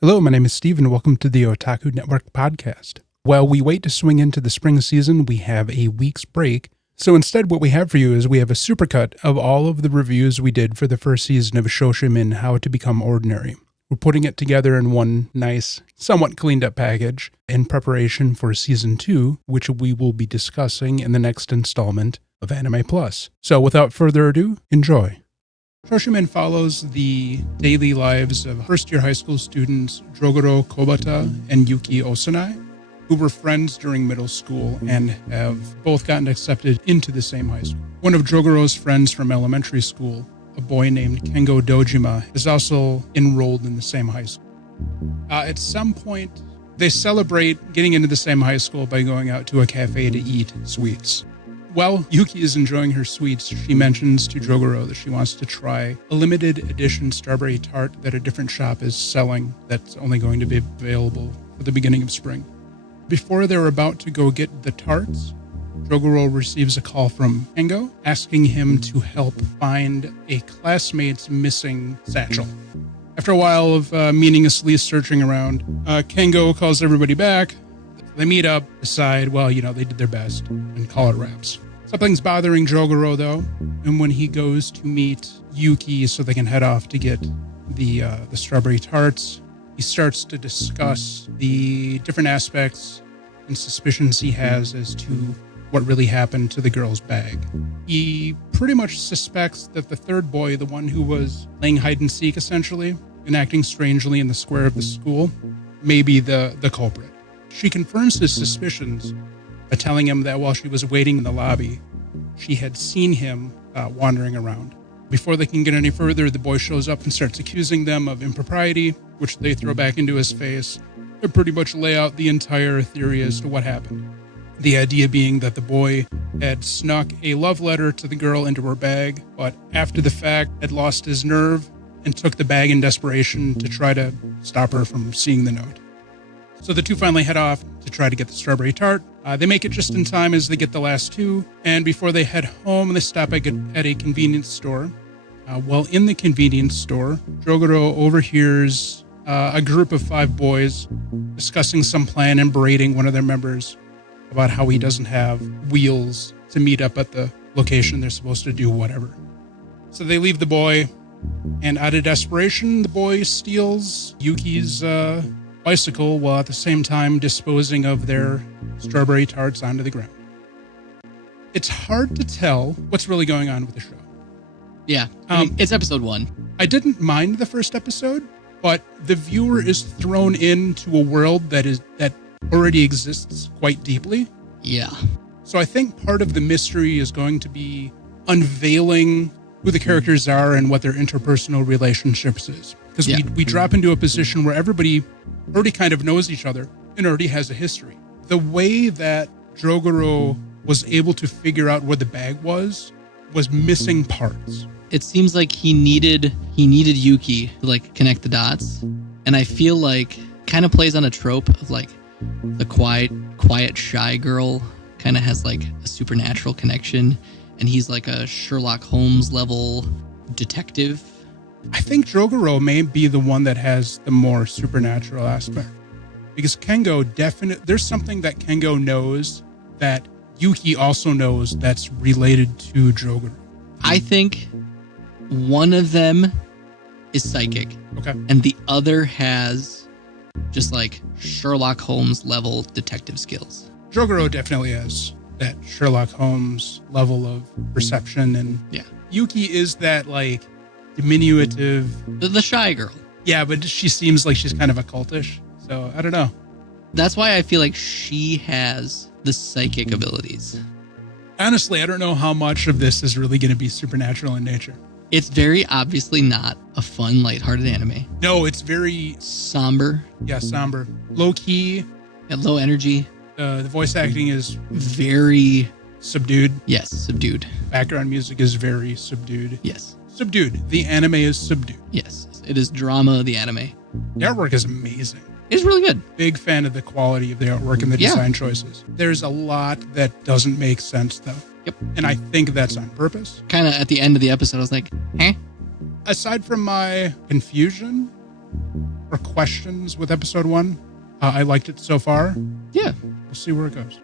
Hello, my name is Steve, and welcome to the Otaku Network podcast. While we wait to swing into the spring season, we have a week's break. So instead, what we have for you is we have a supercut of all of the reviews we did for the first season of Shoshimin, How to Become Ordinary. We're putting it together in one nice, somewhat cleaned up package in preparation for season 2, which we will be discussing in the next installment of Anime Plus. So without further ado, enjoy. Shoshimin follows the daily lives of first-year high school students Drogoro Kobata and Yuki Osanai, who were friends during middle school and have both gotten accepted into the same high school. One of Drogoro's friends from elementary school, a boy named Kengo Dojima, is also enrolled in the same high school. At some point, they celebrate getting into the same high school by going out to a cafe to eat sweets. While Yuki is enjoying her sweets, she mentions to Drogoro that she wants to try a limited edition strawberry tart that a different shop is selling that's only going to be available for the beginning of spring. Before they're about to go get the tarts, Drogoro receives a call from Kengo asking him to help find a classmate's missing satchel. After a while of meaninglessly searching around, Kengo calls everybody back. They meet up, decide, they did their best, and call it wraps. Something's bothering Drogoro, though, and when he goes to meet Yuki so they can head off to get the strawberry tarts, he starts to discuss the different aspects and suspicions he has as to what really happened to the girl's bag. He pretty much suspects that the third boy, the one who was playing hide and seek, essentially, and acting strangely in the square of the school, may be the culprit. She confirms his suspicions by telling him that while she was waiting in the lobby, she had seen him wandering around. Before they can get any further, the boy shows up and starts accusing them of impropriety, which they throw back into his face and pretty much lay out the entire theory as to what happened. The idea being that the boy had snuck a love letter to the girl into her bag, but after the fact had lost his nerve and took the bag in desperation to try to stop her from seeing the note. So the two finally head off to try to get the strawberry tart. They make it just in time as they get the last two, and before they head home, they stop at a convenience store. While in the convenience store, Drogoro overhears a group of 5 boys discussing some plan and berating one of their members about how he doesn't have wheels to meet up at the location they're supposed to do whatever. So they leave the boy, and out of desperation, the boy steals Yuki's bicycle while at the same time disposing of their strawberry tarts onto the ground. It's hard to tell what's really going on with the show. Yeah, it's episode 1. I didn't mind the first episode, but the viewer is thrown into a world that already exists quite deeply. Yeah. So I think part of the mystery is going to be unveiling who the characters are and what their interpersonal relationships is. Because we drop into a position where everybody already kind of knows each other and already has a history. The way that Drogoro was able to figure out where the bag was missing parts. It seems like he needed Yuki to connect the dots, and I feel like kind of plays on a trope of the quiet shy girl kind of has a supernatural connection, and he's a Sherlock Holmes level detective. I think Drogoro may be the one that has the more supernatural aspect, because Kengo there's something that Kengo knows that Yuki also knows that's related to Drogoro. I think one of them is psychic. Okay. And the other has just Sherlock Holmes level detective skills. Drogoro definitely has that Sherlock Holmes level of perception, and Yuki is that diminutive, the shy girl. Yeah, but she seems like she's kind of occultish. So I don't know. That's why I feel like she has the psychic abilities. Honestly, I don't know how much of this is really going to be supernatural in nature. It's very obviously not a fun, lighthearted anime. No, it's very somber. Yeah, somber. Low key. At low energy. The voice acting is very subdued. Yes, subdued. Background music is very subdued. Yes. Subdued. The anime is subdued. Yes. It is drama, the anime. The artwork is amazing. It's really good. Big fan of the quality of the artwork and the design choices. There's a lot that doesn't make sense, though. Yep. And I think that's on purpose. Kind of at the end of the episode, I was like, huh? Aside from my confusion, or questions with episode 1. I liked it so far. Yeah. We'll see where it goes.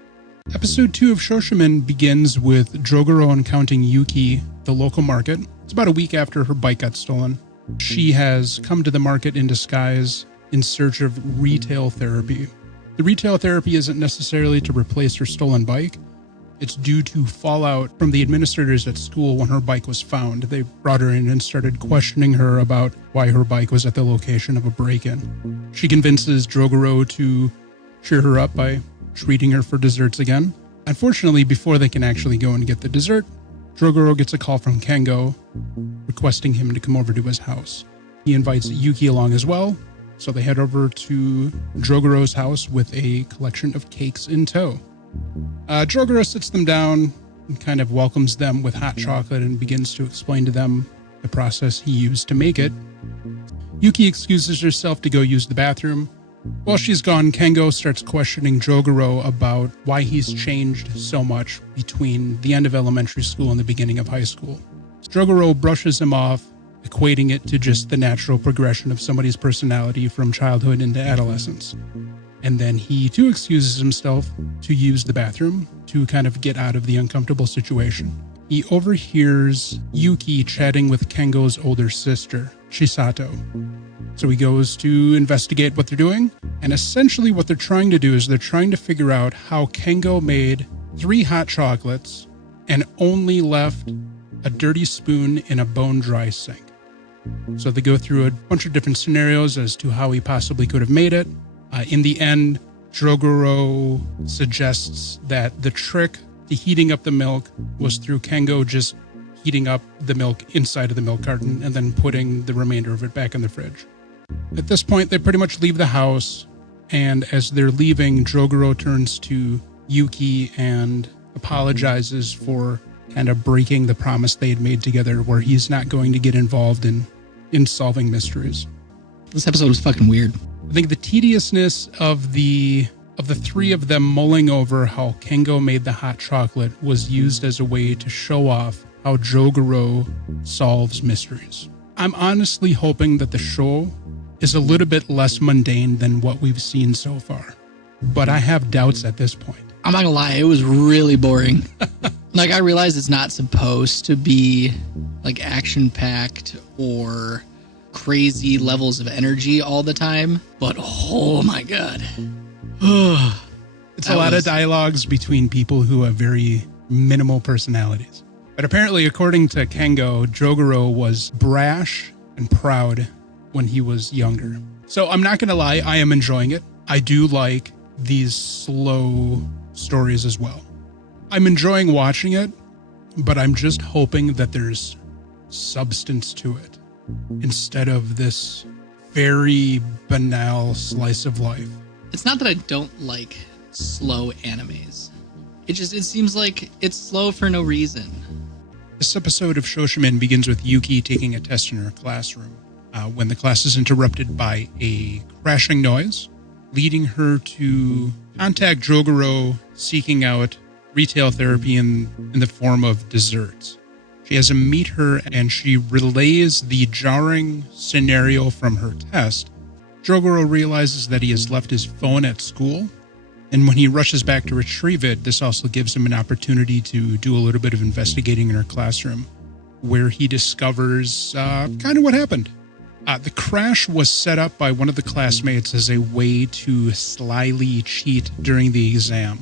Episode 2 of Shoshimin begins with Drogoro encountering Yuki, the local market. It's about a week after her bike got stolen. She has come to the market in disguise in search of retail therapy. The retail therapy isn't necessarily to replace her stolen bike. It's due to fallout from the administrators at school when her bike was found. They brought her in and started questioning her about why her bike was at the location of a break-in. She convinces Drogoro to cheer her up by treating her for desserts again. Unfortunately, before they can actually go and get the dessert, Drogoro gets a call from Kengo requesting him to come over to his house. He invites Yuki along as well, so they head over to Drogoro's house with a collection of cakes in tow. Drogoro sits them down and kind of welcomes them with hot chocolate and begins to explain to them the process he used to make it. Yuki excuses herself to go use the bathroom. While she's gone, Kengo starts questioning Drogoro about why he's changed so much between the end of elementary school and the beginning of high school. Drogoro brushes him off, equating it to just the natural progression of somebody's personality from childhood into adolescence. And then he too excuses himself to use the bathroom to kind of get out of the uncomfortable situation. He overhears Yuki chatting with Kengo's older sister, Chisato. So he goes to investigate what they're doing, and essentially what they're trying to do is they're trying to figure out how Kengo made 3 hot chocolates and only left a dirty spoon in a bone-dry sink. So they go through a bunch of different scenarios as to how he possibly could have made it. In the end, Drogoro suggests that the trick to heating up the milk was through Kengo just heating up the milk inside of the milk carton and then putting the remainder of it back in the fridge. At this point, they pretty much leave the house, and as they're leaving, Drogoro turns to Yuki and apologizes for kind of breaking the promise they had made together where he's not going to get involved in solving mysteries. This episode was fucking weird. I think the tediousness of the 3 of them mulling over how Kengo made the hot chocolate was used as a way to show off how Drogoro solves mysteries. I'm honestly hoping that the show is a little bit less mundane than what we've seen so far, but I have doubts at this point. I'm not gonna lie, it was really boring. Like, I realize it's not supposed to be like action-packed or crazy levels of energy all the time, but oh my god. It's a lot of dialogues between people who have very minimal personalities. But apparently, according to Kengo, Drogoro was brash and proud when he was younger. So I'm not going to lie, I am enjoying it. I do like these slow stories as well. I'm enjoying watching it, but I'm just hoping that there's substance to it instead of this very banal slice of life. It's not that I don't like slow animes. It seems like it's slow for no reason. This episode of Shoshimin begins with Yuki taking a test in her classroom when the class is interrupted by a crashing noise, leading her to contact Drogoro seeking out retail therapy in the form of desserts. She has him meet her and she relays the jarring scenario from her test. Drogoro realizes that he has left his phone at school, and when he rushes back to retrieve it, this also gives him an opportunity to do a little bit of investigating in her classroom, where he discovers kind of what happened. The crash was set up by one of the classmates as a way to slyly cheat during the exam.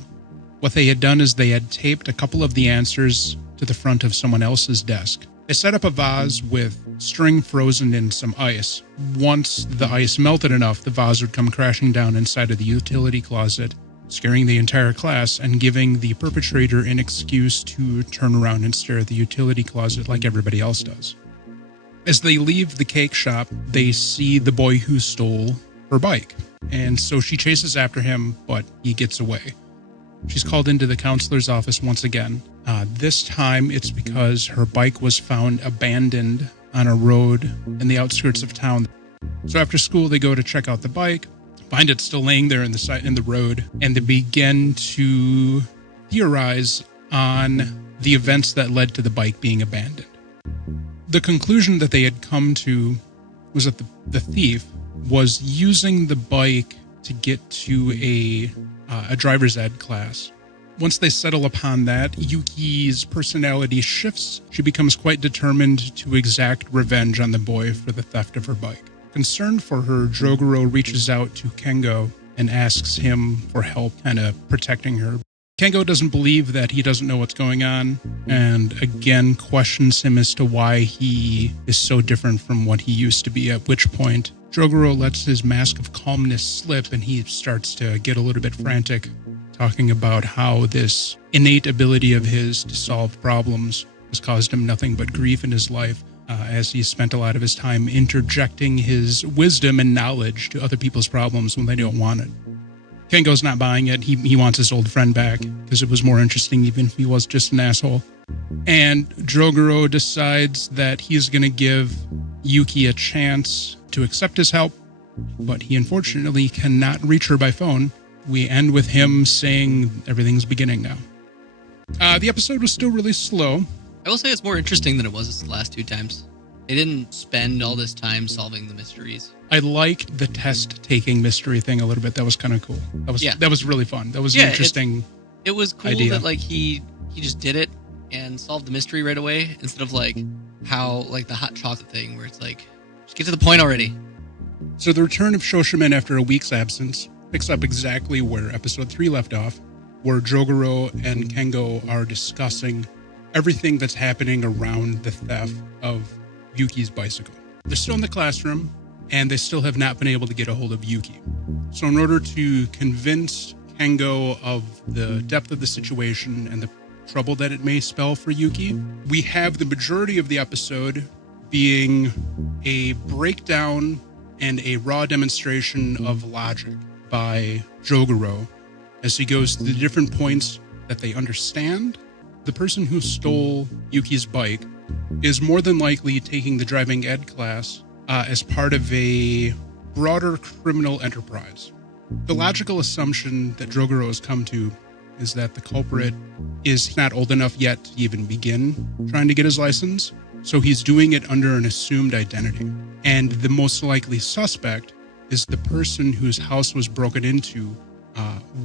What they had done is they had taped a couple of the answers to the front of someone else's desk. They set up a vase with string frozen in some ice. Once the ice melted enough, the vase would come crashing down inside of the utility closet, scaring the entire class and giving the perpetrator an excuse to turn around and stare at the utility closet like everybody else does. As they leave the cake shop, they see the boy who stole her bike, and so she chases after him, but he gets away. She's called into the counselor's office once again. This time it's because her bike was found abandoned on a road in the outskirts of town. So after school, they go to check out the bike, find it still laying there in the road, and they begin to theorize on the events that led to the bike being abandoned. The conclusion that they had come to was that the thief was using the bike to get to a driver's ed class. Once they settle upon that, Yuki's personality shifts. She becomes quite determined to exact revenge on the boy for the theft of her bike. Concerned for her, Jogoro reaches out to Kengo and asks him for help kind of protecting her. Kengo doesn't believe that he doesn't know what's going on, and again questions him as to why he is so different from what he used to be, at which point Jogoro lets his mask of calmness slip and he starts to get a little bit frantic, talking about how this innate ability of his to solve problems has caused him nothing but grief in his life, as he spent a lot of his time interjecting his wisdom and knowledge to other people's problems when they don't want it. Kengo's not buying it. He wants his old friend back because it was more interesting even if he was just an asshole. And Jogoro decides that he's going to give Yuki a chance to accept his help, but he unfortunately cannot reach her by phone. We end with him saying everything's beginning now. The episode was still really slow. I will say it's more interesting than it was the last two times. They didn't spend all this time solving the mysteries. I liked the test-taking mystery thing a little bit. That was kind of cool. That was really fun. That was an interesting It was cool idea. that like he just did it and solved the mystery right away instead of like how like the hot chocolate thing where it's like just get to the point already. So the return of Shoshimin after a week's absence picks up exactly where episode 3 left off, where Jogoro and Kengo are discussing everything that's happening around the theft of Yuki's bicycle. They're still in the classroom, and they still have not been able to get a hold of Yuki. So in order to convince Kengo of the depth of the situation and the trouble that it may spell for Yuki, we have the majority of the episode being a breakdown and a raw demonstration of logic by Jogoro as he goes to the different points that they understand. The person who stole Yuki's bike is more than likely taking the driving ed class as part of a broader criminal enterprise. The logical assumption that Jogoro has come to is that the culprit is not old enough yet to even begin trying to get his license, so he's doing it under an assumed identity. And the most likely suspect is the person whose house was broken into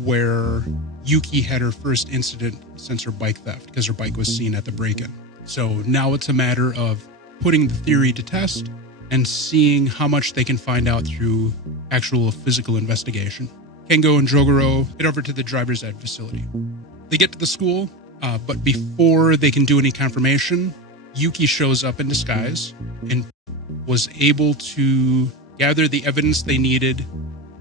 where Yuki had her first incident since her bike theft, because her bike was seen at the break-in. So now it's a matter of putting the theory to test and seeing how much they can find out through actual physical investigation. Kengo and Jogoro head over to the driver's ed facility. They get to the school, but before they can do any confirmation, Yuki shows up in disguise and was able to gather the evidence they needed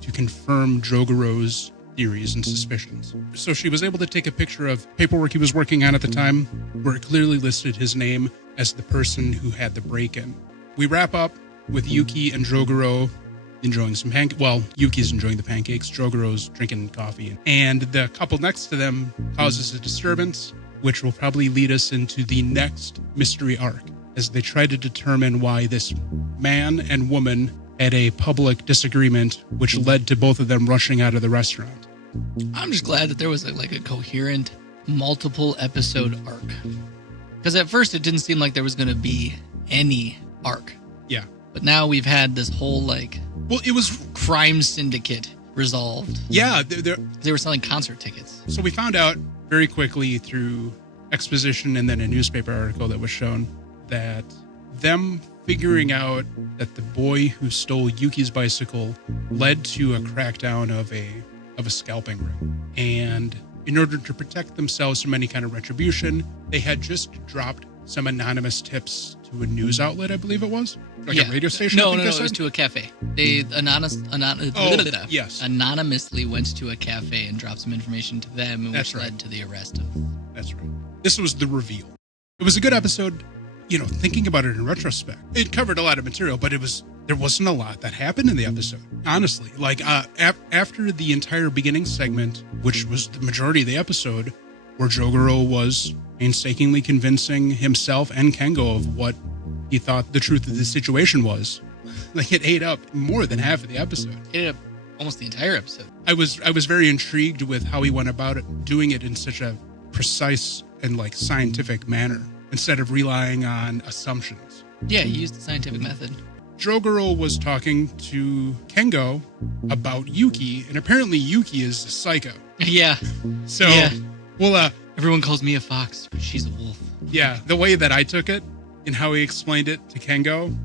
to confirm Jogoro's theories and suspicions. So she was able to take a picture of paperwork he was working on at the time where it clearly listed his name as the person who had the break-in. We wrap up with Yuki and Jogoro enjoying some pancakes. Well, Yuki's enjoying the pancakes, Jogoro's drinking coffee. And the couple next to them causes a disturbance, which will probably lead us into the next mystery arc, as they try to determine why this man and woman had a public disagreement, which led to both of them rushing out of the restaurant. I'm just glad that there was like a coherent multiple episode arc. Because at first it didn't seem like there was going to be any arc. Yeah. But now we've had this whole it was crime syndicate resolved. Yeah. They were selling concert tickets. So we found out very quickly through exposition and then a newspaper article that was shown that them figuring out that the boy who stole Yuki's bicycle led to a crackdown of a scalping ring. And in order to protect themselves from any kind of retribution, they had just dropped some anonymous tips to a news outlet, I believe it was. A radio station? No, it was to a cafe. They anonymously went to a cafe and dropped some information to them, which led to the arrest of... That's right. This was the reveal. It was a good episode. Thinking about it in retrospect, it covered a lot of material, but there wasn't a lot that happened in the episode. Honestly, after the entire beginning segment, which was the majority of the episode, where Jogoro was painstakingly convincing himself and Kengo of what he thought the truth of the situation was, it ate up more than half of the episode. It ate up almost the entire episode. I was very intrigued with how he went about it, doing it in such a precise and scientific manner, instead of relying on assumptions. Yeah, he used the scientific method. Jogoro was talking to Kengo about Yuki, and apparently Yuki is a psycho. Yeah. So, Yeah. well, Everyone calls me a fox, but she's a wolf. yeah, the way that I took it and how he explained it to Kengo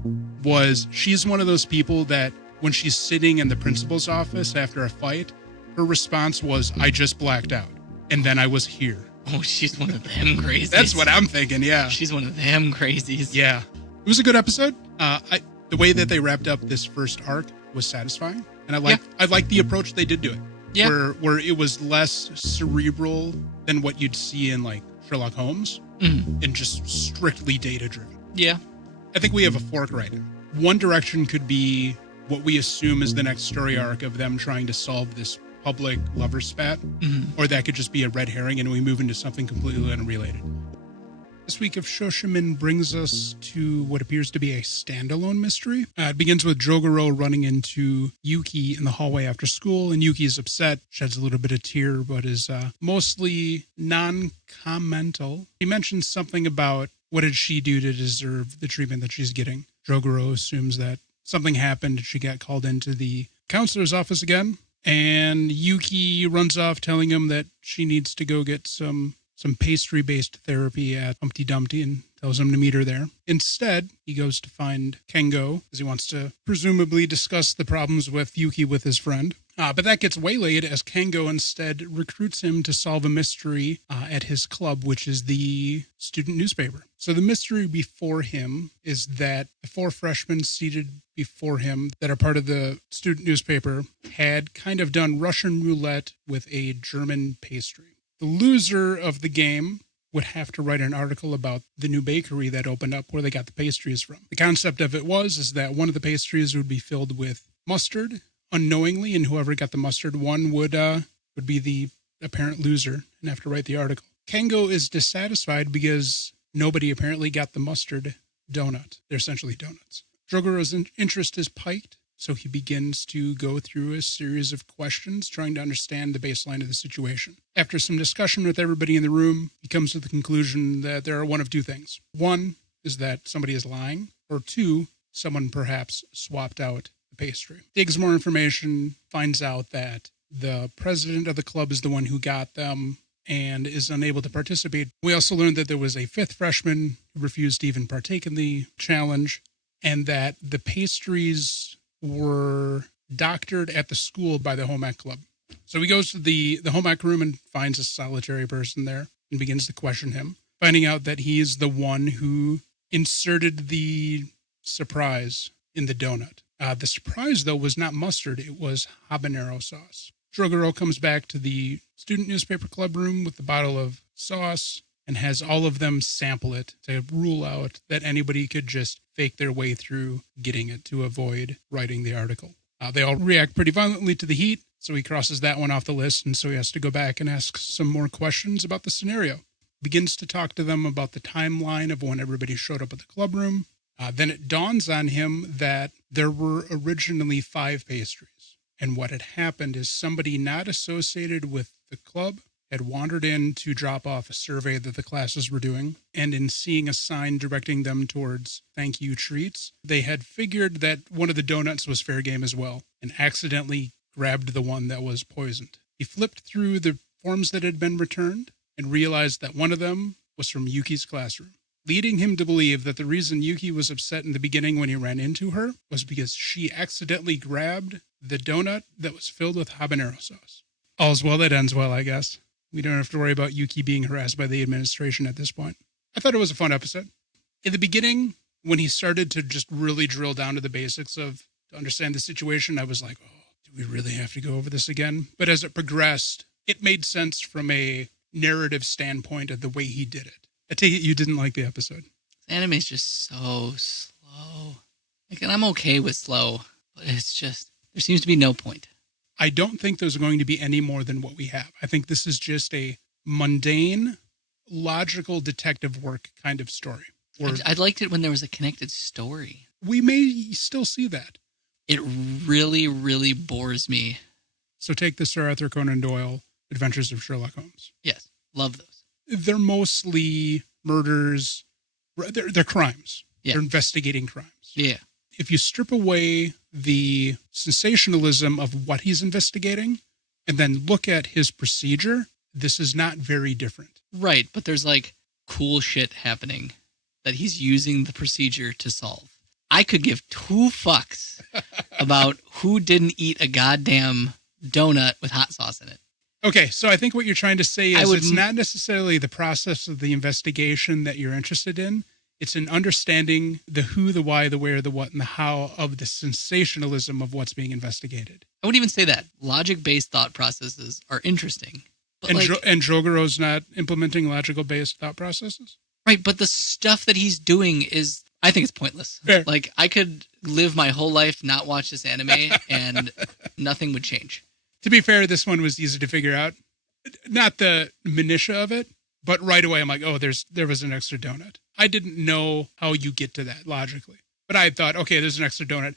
was she's one of those people that when she's sitting in the principal's office after a fight, her response was, I just blacked out. And then I was here. Oh, she's one of them crazies. That's what I'm thinking, yeah. She's one of them crazies. Yeah. It was a good episode. The way that they wrapped up this first arc was satisfying. And I liked the approach they did to it. Yeah. Where it was less cerebral than what you'd see in like Sherlock Holmes and just strictly data driven. Yeah. I think we have a fork right now. One direction could be what we assume is the next story arc of them trying to solve this public lover spat, or that could just be a red herring and we move into something completely unrelated. This week of Shoshimin brings us to what appears to be a standalone mystery. It begins with Jogoro running into Yuki in the hallway after school, and Yuki is upset, sheds a little bit of tear, but is mostly non-commental. He mentions something about what did she do to deserve the treatment that she's getting. Jogoro assumes that something happened and she got called into the counselor's office again, and Yuki runs off telling him that she needs to go get some pastry-based therapy at Humpty Dumpty and tells him to meet her there. Instead, he goes to find Kengo because he wants to presumably discuss the problems with Yuki with his friend. But that gets waylaid as Kengo instead recruits him to solve a mystery at his club, which is the student newspaper. So the mystery before him is that the 4 freshmen seated before him that are part of the student newspaper had kind of done Russian roulette with a German pastry. The loser of the game would have to write an article about the new bakery that opened up where they got the pastries from. The concept of it is that one of the pastries would be filled with mustard unknowingly, and whoever got the mustard one would be the apparent loser and have to write the article. Kengo is dissatisfied because nobody apparently got the mustard donut. They're essentially donuts. Jogoro's interest is piked, so he begins to go through a series of questions trying to understand the baseline of the situation. After some discussion with everybody in the room, he comes to the conclusion that there are one of two things. One is that somebody is lying, or two, someone perhaps swapped out the pastry. Digs more information, finds out that the president of the club is the one who got them and is unable to participate. We also learned that there was a 5th freshman who refused to even partake in the challenge, and that the pastries were doctored at the school by the home ec club. So he goes to the home ec room and finds a solitary person there and begins to question him, finding out that he is the one who inserted the surprise in the donut. The surprise, though, was not mustard. It was habanero sauce. Jogoro comes back to the student newspaper club room with the bottle of sauce and has all of them sample it to rule out that anybody could just fake their way through getting it to avoid writing the article. They all react pretty violently to the heat, so he crosses that one off the list, and so he has to go back and ask some more questions about the scenario. Begins to talk to them about the timeline of when everybody showed up at the club room. Then it dawns on him that there were originally 5 pastries, and what had happened is somebody not associated with the club had wandered in to drop off a survey that the classes were doing, and in seeing a sign directing them towards thank you treats, they had figured that one of the donuts was fair game as well, and accidentally grabbed the one that was poisoned. He flipped through the forms that had been returned and realized that one of them was from Yuki's classroom, leading him to believe that the reason Yuki was upset in the beginning when he ran into her was because she accidentally grabbed the donut that was filled with habanero sauce. All's well that ends well, I guess. We don't have to worry about Yuki being harassed by the administration at this point. I thought it was a fun episode. In the beginning, when he started to just really drill down to the basics to understand the situation, I was like, oh, do we really have to go over this again? But as it progressed, it made sense from a narrative standpoint of the way he did it. I take it you didn't like the episode. Anime is just so slow. And I'm okay with slow, but it's just, there seems to be no point. I don't think there's going to be any more than what we have. I think this is just a mundane, logical detective work kind of story. I liked it when there was a connected story. We may still see that. It really, really bores me. So take the Sir Arthur Conan Doyle Adventures of Sherlock Holmes. Yes, love those. They're mostly murders. They're crimes. Yeah. They're investigating crimes. Yeah. if you strip away the sensationalism of what he's investigating and then look at his procedure, this is not very different. Right, but there's like cool shit happening that he's using the procedure to solve. I could give two fucks about who didn't eat a goddamn donut with hot sauce in it. Okay, so I think what you're trying to say is would it's not necessarily the process of the investigation that you're interested in. It's in understanding the who, the why, the where, the what, and the how of the sensationalism of what's being investigated. I wouldn't even say that. Logic-based thought processes are interesting. But And, like, and Jogoro's not implementing logical-based thought processes? right, but the stuff that he's doing is, I think it's pointless. Fair. Like, I could live my whole life not watch this anime and nothing would change. To be fair, this one was easy to figure out. Not the minutia of it, but right away I'm like, oh, there was an extra donut. I didn't know how you get to that logically. But I thought, okay, there's an extra donut.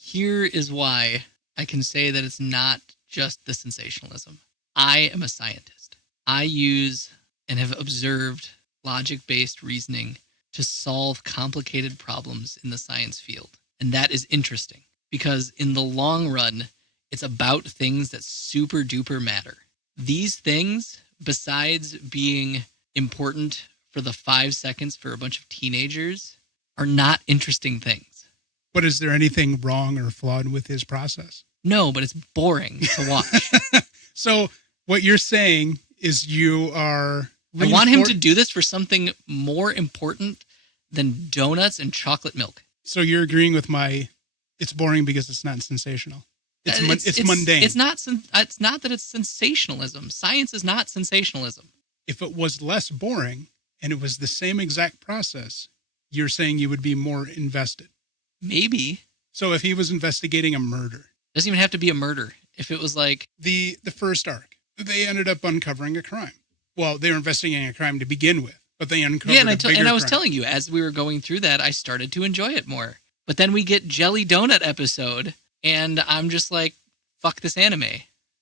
Here is why I can say that it's not just the sensationalism. I am a scientist. I use and have observed logic-based reasoning to solve complicated problems in the science field. And that is interesting because in the long run, it's about things that super duper matter. These things, besides being important for the 5 seconds for a bunch of teenagers, are not interesting things. But is there anything wrong or flawed with his process? No, but it's boring to watch. So what you're saying is you are... I want him to do this for something more important than donuts and chocolate milk. So you're agreeing with my... It's boring because it's not sensational. It's mundane. It's not that it's sensationalism. Science is not sensationalism. If it was less boring and it was the same exact process, you're saying you would be more invested. Maybe. So if he was investigating a murder... Doesn't even have to be a murder. If it was like... The first arc, they ended up uncovering a crime. Well, they were investigating a crime to begin with, but they uncovered a bigger and I was crime. telling you, as we were going through that, I started to enjoy it more. But then we get Jelly Donut episode, and I'm just like, fuck this anime.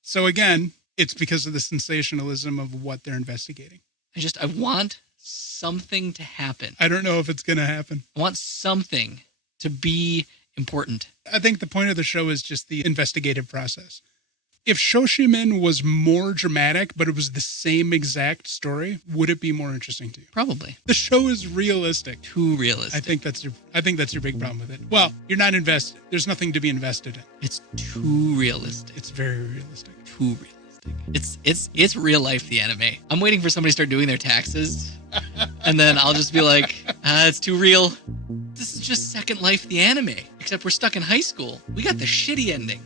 So again, it's because of the sensationalism of what they're investigating. I want something to happen. I don't know if it's going to happen. I want something to be important. I think the point of the show is just the investigative process. If Shoshimin was more dramatic, but it was the same exact story, would it be more interesting to you? Probably. The show is realistic. Too realistic. I think that's your big problem with it. Well, you're not invested. There's nothing to be invested in. It's too realistic. It's very realistic. Too realistic. It's real life, the anime. I'm waiting for somebody to start doing their taxes, and then I'll just be like, it's too real. This is just Second Life, the anime, except we're stuck in high school. We got the shitty ending.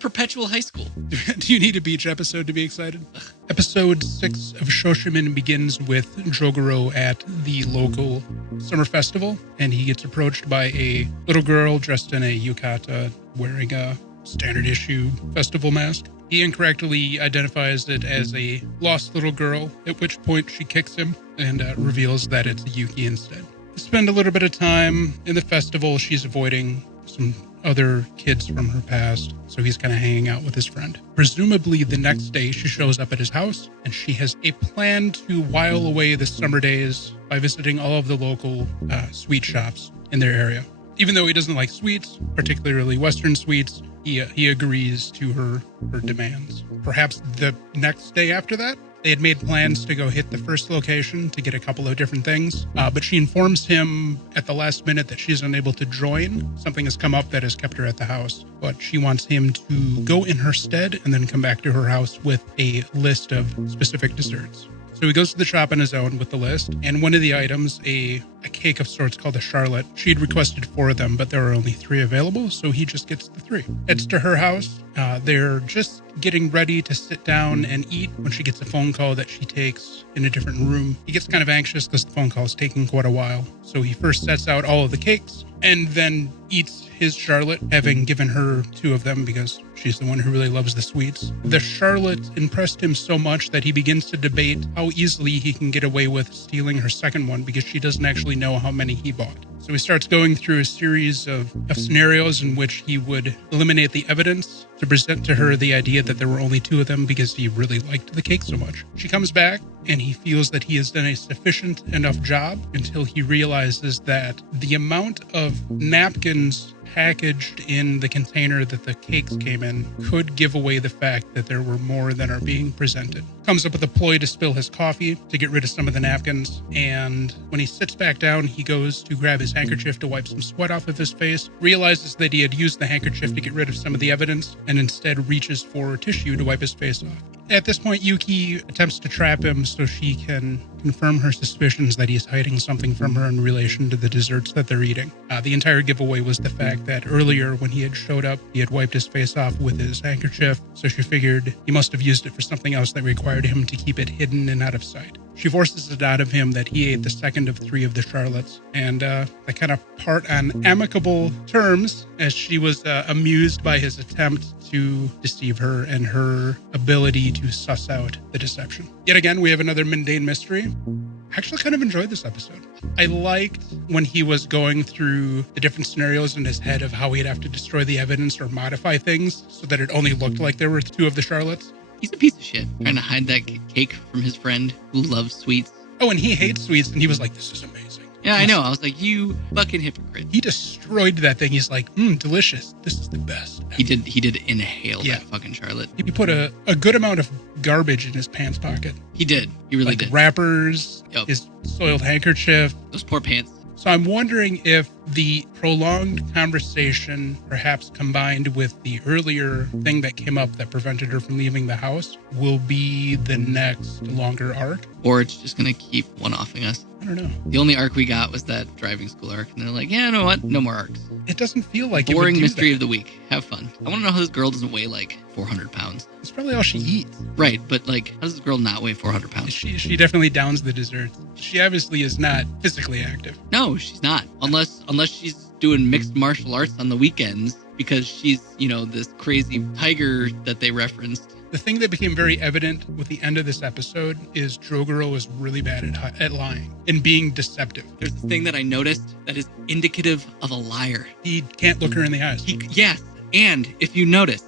Perpetual high school. Do you need a beach episode to be excited? Episode 6 of Shoshimin begins with Jogoro at the local summer festival, and he gets approached by a little girl dressed in a yukata wearing a standard issue festival mask. He incorrectly identifies it as a lost little girl, at which point she kicks him and reveals that it's Yuki instead. They spend a little bit of time in the festival. She's avoiding some other kids from her past, so he's kind of hanging out with his friend. Presumably the next day she shows up at his house, and she has a plan to while away the summer days by visiting all of the local sweet shops in their area. Even though he doesn't like sweets, particularly Western sweets, he agrees to her demands. Perhaps the next day after that, they had made plans to go hit the first location to get a couple of different things, but she informs him at the last minute that she's unable to join. Something has come up that has kept her at the house, but she wants him to go in her stead and then come back to her house with a list of specific desserts. So he goes to the shop on his own with the list, and one of the items, a cake of sorts called a charlotte. She'd requested 4 of them, but there were only 3 available, so he just gets the 3. Heads to her house. They're just getting ready to sit down and eat when she gets a phone call that she takes in a different room. He gets kind of anxious because the phone call is taking quite a while. So he first sets out all of the cakes and then eats his charlotte, having given her 2 of them because she's the one who really loves the sweets. The charlotte impressed him so much that he begins to debate how easily he can get away with stealing her second one because she doesn't actually know how many he bought. So he starts going through a series of scenarios in which he would eliminate the evidence to present to her the idea that there were only two of them because he really liked the cake so much. She comes back and he feels that he has done a sufficient enough job until he realizes that the amount of napkins packaged in the container that the cakes came in could give away the fact that there were more than are being presented. Comes up with a ploy to spill his coffee to get rid of some of the napkins, and when he sits back down, he goes to grab his handkerchief to wipe some sweat off of his face, realizes that he had used the handkerchief to get rid of some of the evidence, and instead reaches for tissue to wipe his face off. At this point, Yuki attempts to trap him so she can confirm her suspicions that he's hiding something from her in relation to the desserts that they're eating. The entire giveaway was the fact that earlier when he had showed up, he had wiped his face off with his handkerchief, so she figured he must have used it for something else that required him to keep it hidden and out of sight. She forces it out of him that he ate the second of three of the Charlottes, and they kind of part on amicable terms as she was amused by his attempt to deceive her and her ability to suss out the deception. Yet again, we have another mundane mystery. I actually kind of enjoyed this episode. I liked when he was going through the different scenarios in his head of how he'd have to destroy the evidence or modify things so that it only looked like there were two of the Charlottes. He's a piece of shit, trying to hide that cake from his friend who loves sweets. Oh, and he hates sweets, and he was like, this is amazing. Yeah, I know. I was like, you fucking hypocrite. He destroyed that thing. He's like, delicious. This is the best. He did inhale that fucking Charlotte. He put a good amount of garbage in his pants pocket. He did. He really like did. Wrappers, his soiled handkerchief. Those poor pants. So I'm wondering if the prolonged conversation, perhaps combined with the earlier thing that came up that prevented her from leaving the house, will be the next longer arc. Or it's just going to keep one-offing us. I don't know. The only arc we got was that driving school arc. And they're like, yeah, you know what? No more arcs. It doesn't feel like boring it would do mystery that. of the week. Have fun. I want to know how this girl doesn't weigh like 400 pounds. It's probably all she eats. Right, but like, how does this girl not weigh 400 pounds? She definitely downs the desserts. She obviously is not physically active. No, she's not. Unless she's doing mixed martial arts on the weekends because she's, this crazy tiger that they referenced. The thing that became very evident with the end of this episode is Droguro is really bad at lying and being deceptive. There's this thing that I noticed that is indicative of a liar. He can't look her in the eyes. Yes, and if you notice,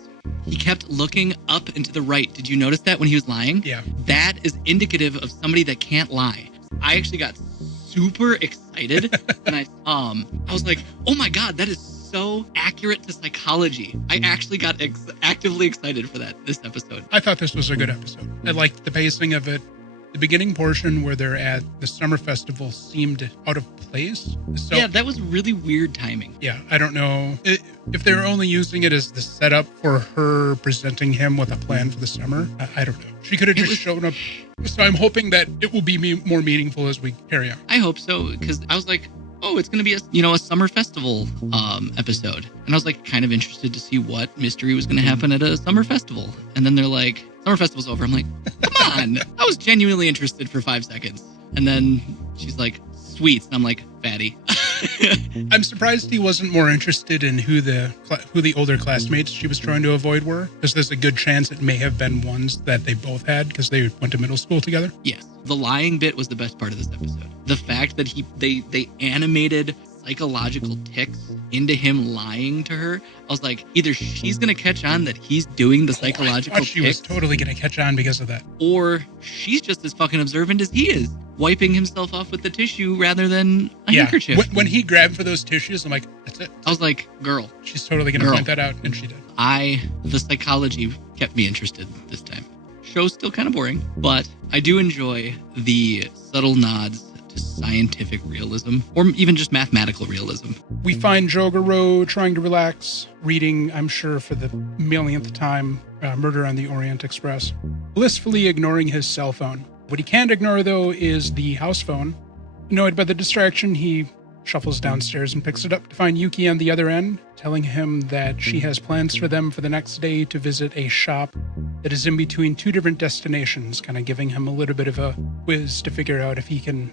he kept looking up and to the right. Did you notice that when he was lying? Yeah. That is indicative of somebody that can't lie. I actually got super excited and I was like, oh my God, that is so accurate to psychology. I actually got actively excited for this episode. I thought this was a good episode. I liked the pacing of it. The beginning portion where they're at the summer festival seemed out of place. So, yeah, that was really weird timing. Yeah, I don't know if they were only using it as the setup for her presenting him with a plan for the summer. I don't know. She could have just shown up. So I'm hoping that it will be more meaningful as we carry on. I hope so, because I was like, oh, it's going to be a summer festival episode. And I was like kind of interested to see what mystery was going to happen at a summer festival. And then they're like, summer festival's over. I'm like, come on. I was genuinely interested for 5 seconds. And then she's like, sweets. And I'm like, fatty. I'm surprised he wasn't more interested in who the older classmates she was trying to avoid were, because there's a good chance it may have been ones that they both had because they went to middle school together. Yes. The lying bit was the best part of this episode. The fact that they animated psychological tics into him lying to her. I was like, either she's going to catch on that he's doing the psychological tics. She was totally going to catch on because of that. Or she's just as fucking observant as he is, wiping himself off with the tissue rather than a handkerchief. When he grabbed for those tissues, I'm like, that's it. I was like, girl. She's totally going to point that out, and she did. The psychology kept me interested this time. Show's still kind of boring, but I do enjoy the subtle nods to scientific realism, or even just mathematical realism. We find Jogoro trying to relax, reading, I'm sure for the millionth time, Murder on the Orient Express, blissfully ignoring his cell phone. What he can't ignore, though, is the house phone. Annoyed by the distraction, he shuffles downstairs and picks it up to find Yuki on the other end, telling him that she has plans for them for the next day to visit a shop that is in between two different destinations, kind of giving him a little bit of a quiz to figure out if he can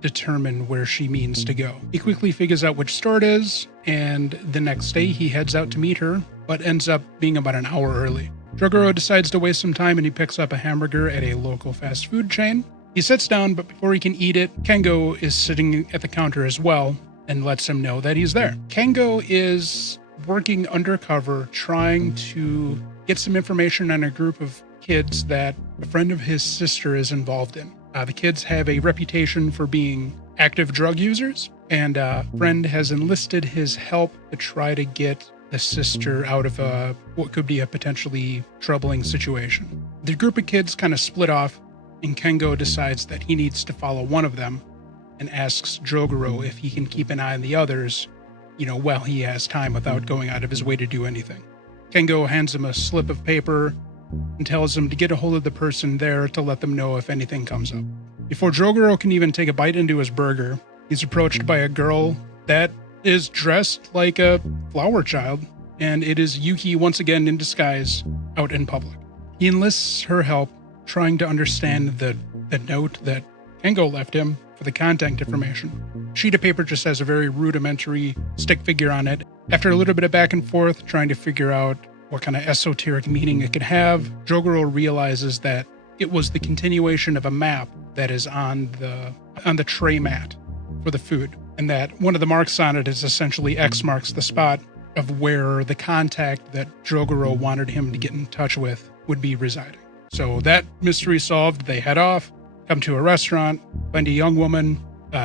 determine where she means to go. He quickly figures out which store it is, and the next day he heads out to meet her, but ends up being about an hour early. Jogoro decides to waste some time and he picks up a hamburger at a local fast food chain. He sits down, but before he can eat it, Kengo is sitting at the counter as well, and lets him know that he's there. Kengo is working undercover, trying to get some information on a group of kids that a friend of his sister is involved in. The kids have a reputation for being active drug users, and a friend has enlisted his help to try to get the sister out of what could be a potentially troubling situation. The group of kids kind of split off, and Kengo decides that he needs to follow one of them and asks Jogoro if he can keep an eye on the others, while he has time without going out of his way to do anything. Kengo hands him a slip of paper and tells him to get a hold of the person there to let them know if anything comes up. Before Jogoro can even take a bite into his burger, he's approached by a girl that is dressed like a flower child, and it is Yuki once again in disguise out in public. He enlists her help, trying to understand the note that Kengo left him for the contact information. Sheet of paper just has a very rudimentary stick figure on it. After a little bit of back and forth, trying to figure out what kind of esoteric meaning it could have, Jogoro realizes that it was the continuation of a map that is on the tray mat for the food, and that one of the marks on it is essentially X marks the spot of where the contact that Jogoro wanted him to get in touch with would be residing. So that mystery solved, they head off, come to a restaurant, find a young woman,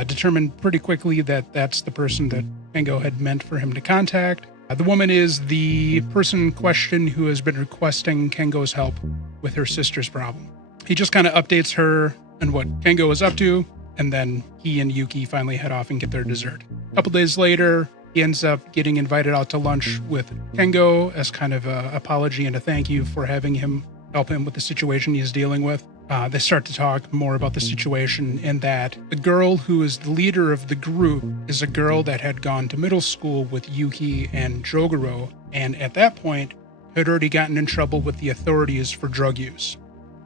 determine pretty quickly that that's the person that Kengo had meant for him to contact. The woman is the person in question who has been requesting Kengo's help with her sister's problem. He just kind of updates her on what Kengo is up to, and then he and Yuki finally head off and get their dessert. A couple days later, he ends up getting invited out to lunch with Kengo as kind of an apology and a thank you for having him help him with the situation he's dealing with. They start to talk more about the situation, and that the girl who is the leader of the group is a girl that had gone to middle school with Yuki and Jogoro, and at that point had already gotten in trouble with the authorities for drug use.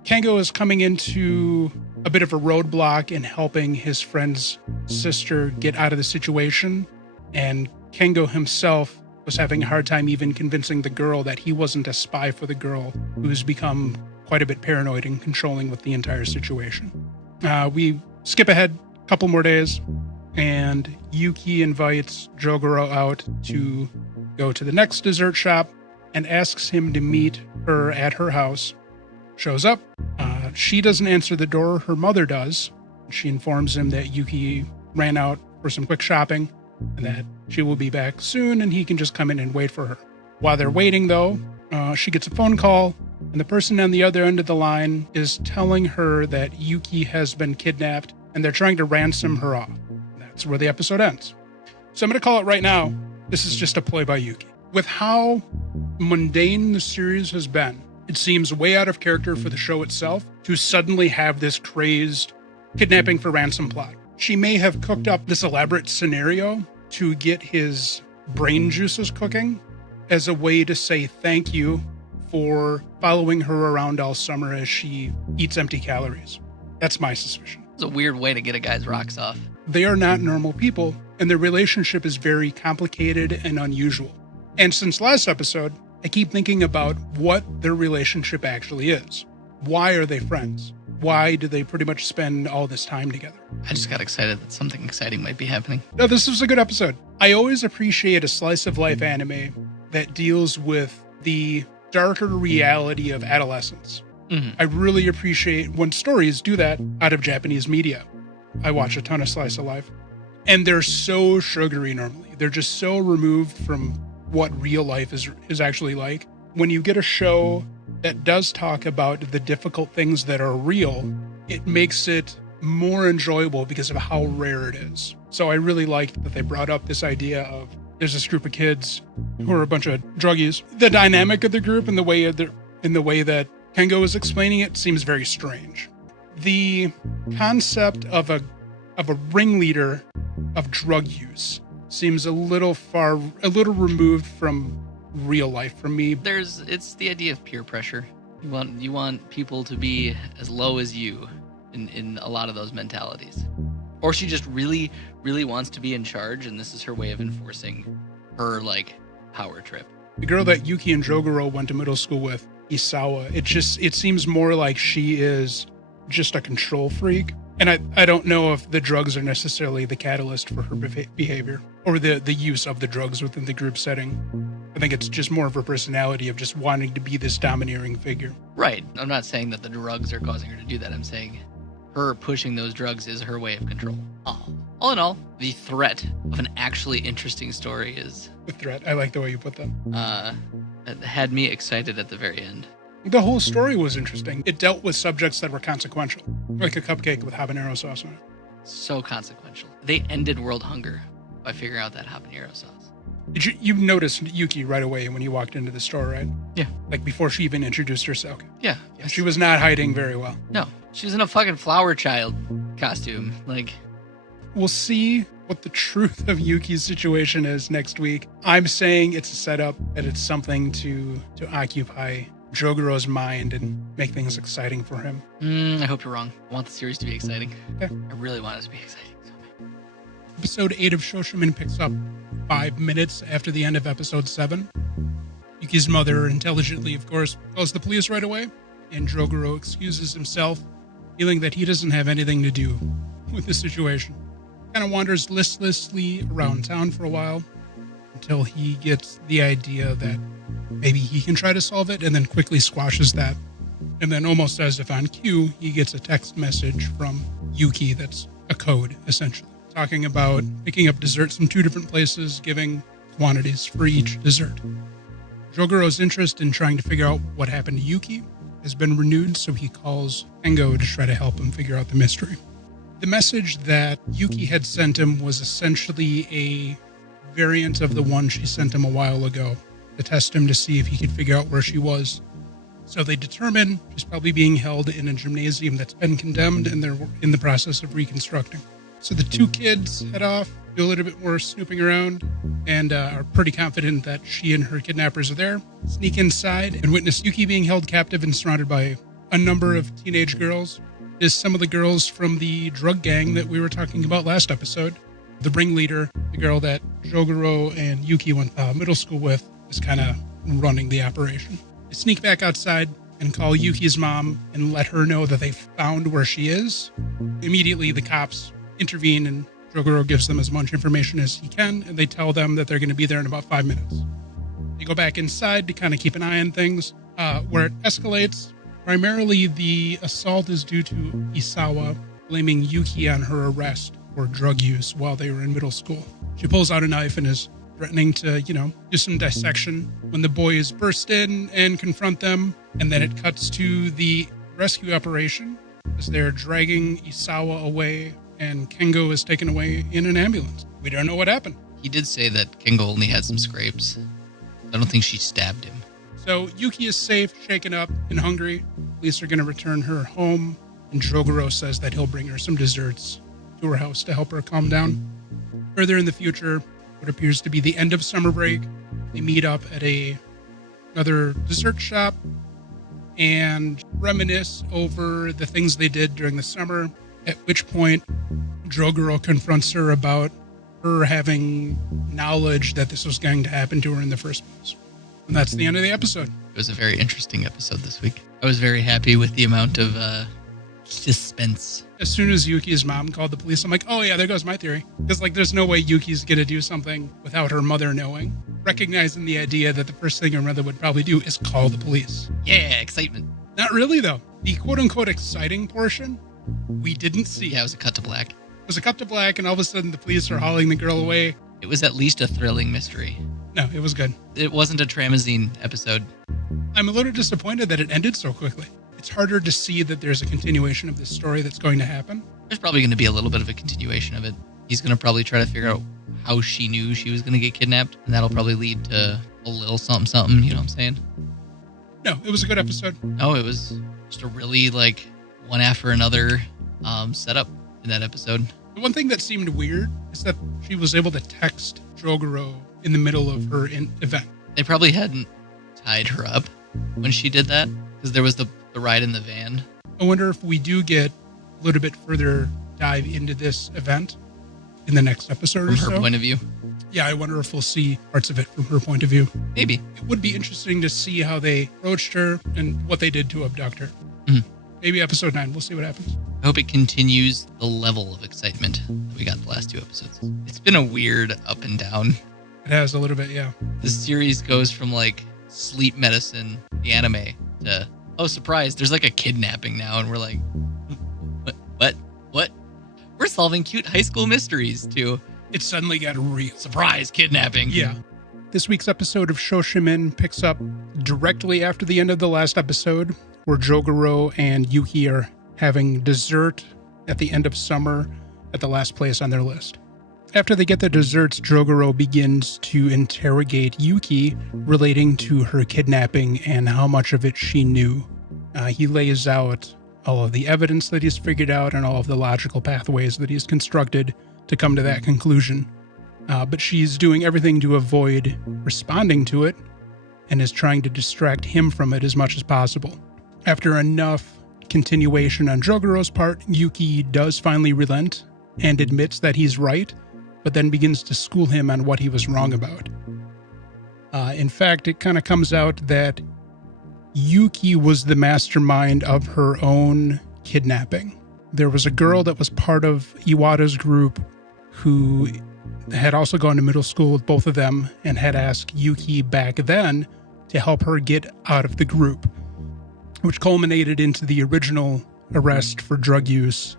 Kengo is coming into a bit of a roadblock in helping his friend's sister get out of the situation, and Kengo himself was having a hard time even convincing the girl that he wasn't a spy for the girl, who's become quite a bit paranoid and controlling with the entire situation. We skip ahead a couple more days, and Yuki invites Jogoro out to go to the next dessert shop and asks him to meet her at her house. Shows up. She doesn't answer the door. Her mother does. She informs him that Yuki ran out for some quick shopping and that she will be back soon and he can just come in and wait for her. While they're waiting, though, she gets a phone call, and the person on the other end of the line is telling her that Yuki has been kidnapped and they're trying to ransom her off. That's where the episode ends. So I'm going to call it right now. This is just a ploy by Yuki. With how mundane the series has been, it seems way out of character for the show itself to suddenly have this crazed kidnapping for ransom plot. She may have cooked up this elaborate scenario to get his brain juices cooking as a way to say thank you for following her around all summer as she eats empty calories. That's my suspicion. It's a weird way to get a guy's rocks off. They are not normal people, and their relationship is very complicated and unusual. And since last episode, I keep thinking about what their relationship actually is. Why are they friends? Why do they pretty much spend all this time together? I just got excited that something exciting might be happening. No, this was a good episode. I always appreciate a slice of life anime that deals with the darker reality of adolescence. Mm-hmm. I really appreciate when stories do that out of Japanese media. I watch a ton of slice of life, and they're so sugary normally. They're just so removed from what real life is actually like. When you get a show that does talk about the difficult things that are real, it makes it more enjoyable because of how rare it is. So I really liked that they brought up this idea of there's this group of kids who are a bunch of druggies. The dynamic of the group and the way that Kengo is explaining it seems very strange. The concept of a ringleader of drug use seems a little removed from real life for me. It's the idea of peer pressure. You want people to be as low as you in a lot of those mentalities. Or she just really, really wants to be in charge, and this is her way of enforcing her power trip. The girl that Yuki and Jogoro went to middle school with, Isawa, it seems more like she is just a control freak And I don't know if the drugs are necessarily the catalyst for her behavior or the use of the drugs within the group setting. I think it's just more of her personality of just wanting to be this domineering figure. Right. I'm not saying that the drugs are causing her to do that. I'm saying her pushing those drugs is her way of control. All in all, the threat of an actually interesting story is... The threat. I like the way you put that. It had me excited at the very end. The whole story was interesting. It dealt with subjects that were consequential, like a cupcake with habanero sauce on it. So consequential. They ended world hunger by figuring out that habanero sauce. Did you noticed Yuki right away when you walked into the store, right? Yeah. Like before she even introduced herself. Okay. Yeah. She was not hiding very well. No. She was in a fucking flower child costume. Like... We'll see what the truth of Yuki's situation is next week. I'm saying it's a setup, that it's something to occupy Jogaro's mind and make things exciting for him. I hope you're wrong. I want the series to be exciting. Okay. I really want it to be exciting. Episode 8 of Shoshimin picks up 5 minutes after the end of episode 7. Yuki's mother, intelligently, of course, calls the police right away, and Jogoro excuses himself, feeling that he doesn't have anything to do with the situation. Kind of wanders listlessly around town for a while until he gets the idea that maybe he can try to solve it, and then quickly squashes that. And then almost as if on cue, he gets a text message from Yuki that's a code, essentially, talking about picking up desserts from 2 different places, giving quantities for each dessert. Jogoro's interest in trying to figure out what happened to Yuki has been renewed, so he calls Engo to try to help him figure out the mystery. The message that Yuki had sent him was essentially a variant of the one she sent him a while ago to test him to see if he could figure out where she was. So they determine she's probably being held in a gymnasium that's been condemned, and they're in the process of reconstructing. So the 2 kids head off, do a little bit more snooping around, and are pretty confident that she and her kidnappers are there. Sneak inside and witness Yuki being held captive and surrounded by a number of teenage girls. Is some of the girls from the drug gang that we were talking about last episode. The ringleader, the girl that Jogoro and Yuki went middle school with, is kind of running the operation. They sneak back outside and call Yuki's mom and let her know that they found where she is. Immediately, the cops intervene, and Jogoro gives them as much information as he can, and they tell them that they're going to be there in about 5 minutes. They go back inside to kind of keep an eye on things, where it escalates. Primarily, the assault is due to Isawa blaming Yuki on her arrest for drug use while they were in middle school. She pulls out a knife and is threatening to, do some dissection when the boys burst in and confront them. And then it cuts to the rescue operation as they're dragging Isawa away, and Kengo is taken away in an ambulance. We don't know what happened. He did say that Kengo only had some scrapes. I don't think she stabbed him. So Yuki is safe, shaken up, and hungry. Police are going to return her home, and Jogoro says that he'll bring her some desserts to her house to help her calm down. Further in the future, what appears to be the end of summer break, they meet up at another dessert shop and reminisce over the things they did during the summer, at which point Jogoro confronts her about her having knowledge that this was going to happen to her in the first place. And that's the end of the episode. It was a very interesting episode this week. I was very happy with the amount of suspense. As soon as Yuki's mom called the police, I'm like, oh yeah, there goes my theory. Because there's no way Yuki's going to do something without her mother knowing. Recognizing the idea that the first thing her mother would probably do is call the police. Yeah, excitement. Not really, though. The quote-unquote exciting portion, we didn't see. Yeah, it was a cut to black. It was a cut to black, and all of a sudden the police are hauling the girl away. It was at least a thrilling mystery. No, it was good. It wasn't a Tramazine episode. I'm a little disappointed that it ended so quickly. It's harder to see that there's a continuation of this story that's going to happen. There's probably going to be a little bit of a continuation of it. He's going to probably try to figure out how she knew she was going to get kidnapped, and that'll probably lead to a little something, you know what I'm saying? No, it was a good episode. No, it was just a really, one after another setup in that episode. The one thing that seemed weird is that she was able to text Jogoro in the middle of her event. They probably hadn't tied her up when she did that, because there was the ride in the van. I wonder if we do get a little bit further dive into this event in the next episode or so. From her point of view? Yeah, I wonder if we'll see parts of it from her point of view. Maybe. It would be interesting to see how they approached her and what they did to abduct her. Mm-hmm. Maybe episode 9. We'll see what happens. I hope it continues the level of excitement that we got the last 2 episodes. It's been a weird up and down. It has a little bit, yeah. The series goes from like sleep medicine, the anime, to, oh, surprise, there's like a kidnapping now. And we're like, what? We're solving cute high school mysteries to, It suddenly got real. surprise, kidnapping. Yeah. This week's episode of Shoshimin picks up directly after the end of the last episode, where Jogoro and Yuki are having dessert at the end of summer at the last place on their list. After they get the desserts, Jogoro begins to interrogate Yuki relating to her kidnapping and how much of it she knew. He lays out all of the evidence that he's figured out and all of the logical pathways that he's constructed to come to that conclusion. But she's doing everything to avoid responding to it and is trying to distract him from it as much as possible. After enough continuation on Jogoro's part, Yuki does finally relent and admits that he's right, but then begins to school him on what he was wrong about. In fact, it kind of comes out that Yuki was the mastermind of her own kidnapping. There was a girl that was part of Iwata's group who had also gone to middle school with both of them and had asked Yuki back then to help her get out of the group, which culminated into the original arrest for drug use.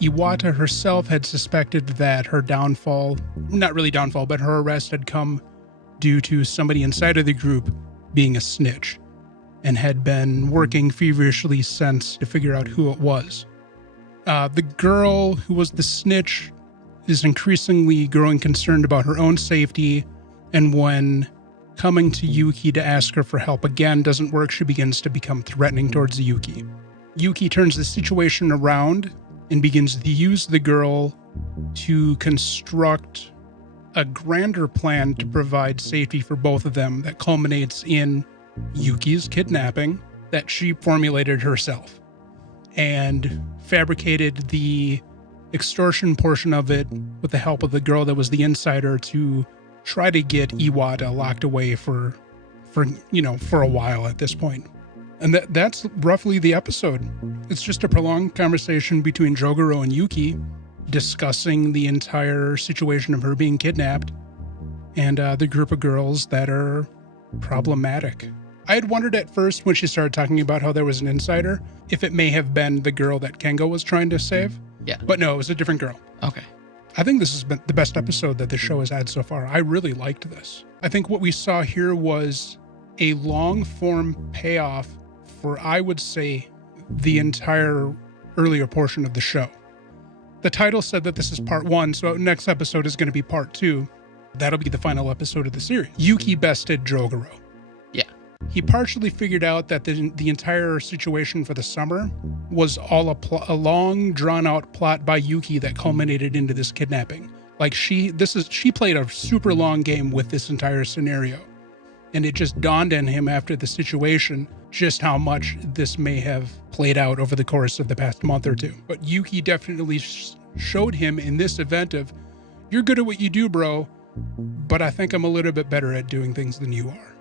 Iwata herself had suspected that her downfall, not really downfall, but her arrest had come due to somebody inside of the group being a snitch, and had been working feverishly since to figure out who it was. The girl who was the snitch is increasingly growing concerned about her own safety, and when coming to Yuki to ask her for help again doesn't work, she begins to become threatening towards Yuki. Yuki turns the situation around and begins to use the girl to construct a grander plan to provide safety for both of them that culminates in Yuki's kidnapping that she formulated herself and fabricated the extortion portion of it with the help of the girl that was the insider to try to get Iwata locked away for a while at this point. And that's roughly the episode. It's just a prolonged conversation between Jogoro and Yuki discussing the entire situation of her being kidnapped and the group of girls that are problematic. I had wondered at first when she started talking about how there was an insider, if it may have been the girl that Kengo was trying to save. Yeah. But no, it was a different girl. Okay. I think this has been the best episode that the show has had so far. I really liked this. I think what we saw here was a long-form payoff for, I would say, the entire earlier portion of the show. The title said that this is part 1, so next episode is going to be part 2. That'll be the final episode of the series. Yuki bested Jogoro. Yeah. He partially figured out that the entire situation for the summer was all a long, drawn-out plot by Yuki that culminated into this kidnapping. Like she played a super long game with this entire scenario, and it just dawned on him after the situation just how much this may have played out over the course of the past month or two. But Yuki definitely showed him in this event of, you're good at what you do, bro, but I think I'm a little bit better at doing things than you are.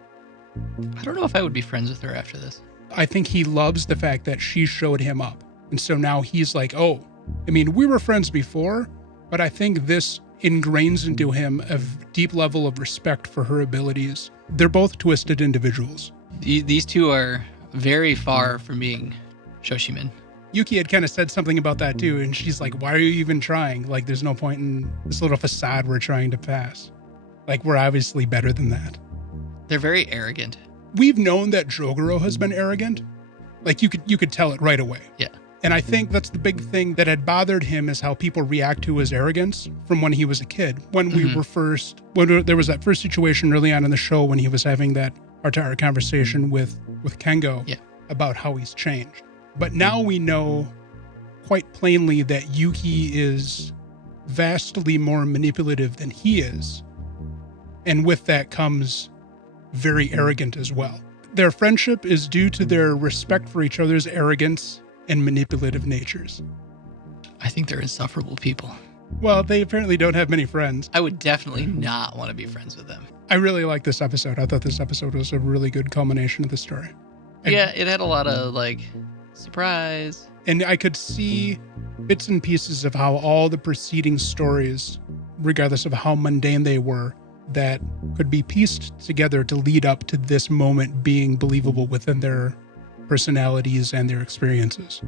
I don't know if I would be friends with her after this. I think he loves the fact that she showed him up. And so now he's like, oh, I mean, we were friends before, but I think this ingrains into him a deep level of respect for her abilities. They're both twisted individuals. These two are very far from being Shoshimin. Yuki had kind of said something about that too, and she's like, why are you even trying? Like, there's no point in this little facade we're trying to pass. Like, we're obviously better than that. They're very arrogant. We've known that Jogoro has been arrogant. Like, you could tell it right away. Yeah. And I think that's the big thing that had bothered him, is how people react to his arrogance from when he was a kid. When there was that first situation early on in the show when he was having that entire conversation with Kengo about how he's changed. But now we know quite plainly that Yuki is vastly more manipulative than he is. And with that comes very arrogant as well. Their friendship is due to their respect for each other's arrogance and manipulative natures. I think they're insufferable people. Well, they apparently don't have many friends. I would definitely not want to be friends with them. I really like this episode. I thought this episode was a really good culmination of the story. Yeah, it had a lot of, like, surprise. And I could see bits and pieces of how all the preceding stories, regardless of how mundane they were, that could be pieced together to lead up to this moment being believable within their personalities and their experiences.